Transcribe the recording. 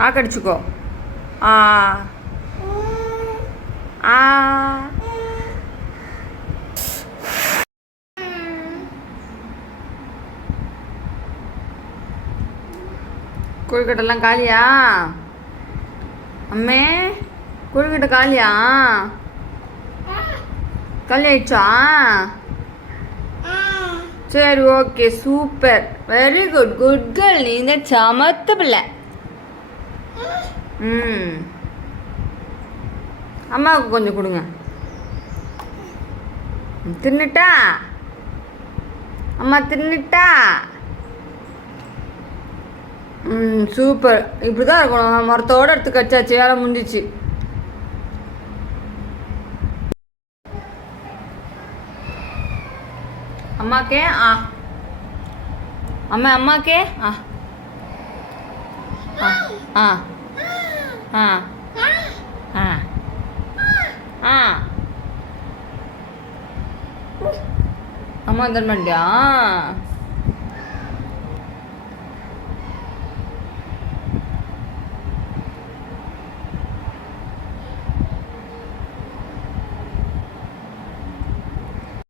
ஆ கடிச்சுக்கோ ஆ. ஆ. கொழுக்கட்டெல்லாம் காலியா? அம்மே கொழுக்கட்டை காலியா? காலி ஆயிடுச்சா? சரி okay super. Very good good girl நீ இந்த சமத்து பிள்ளை. ம். அம்மாவுக்கு கொஞ்சம் கொடுங்க. தின்னுட்டா? அம்மா தின்னுட்டா? ம் சூப்பர். இப்படி தான் இருக்கணும் மரத்தோடு எடுத்து கச்சாச்சு. வேலை முடிஞ்சிச்சு. அம்மாக்கே ஆ. அம்மா அம்மாக்கே ஆ. ஆ. ஆ. ஆ. ஆ. அம்மா தர மாட்டியா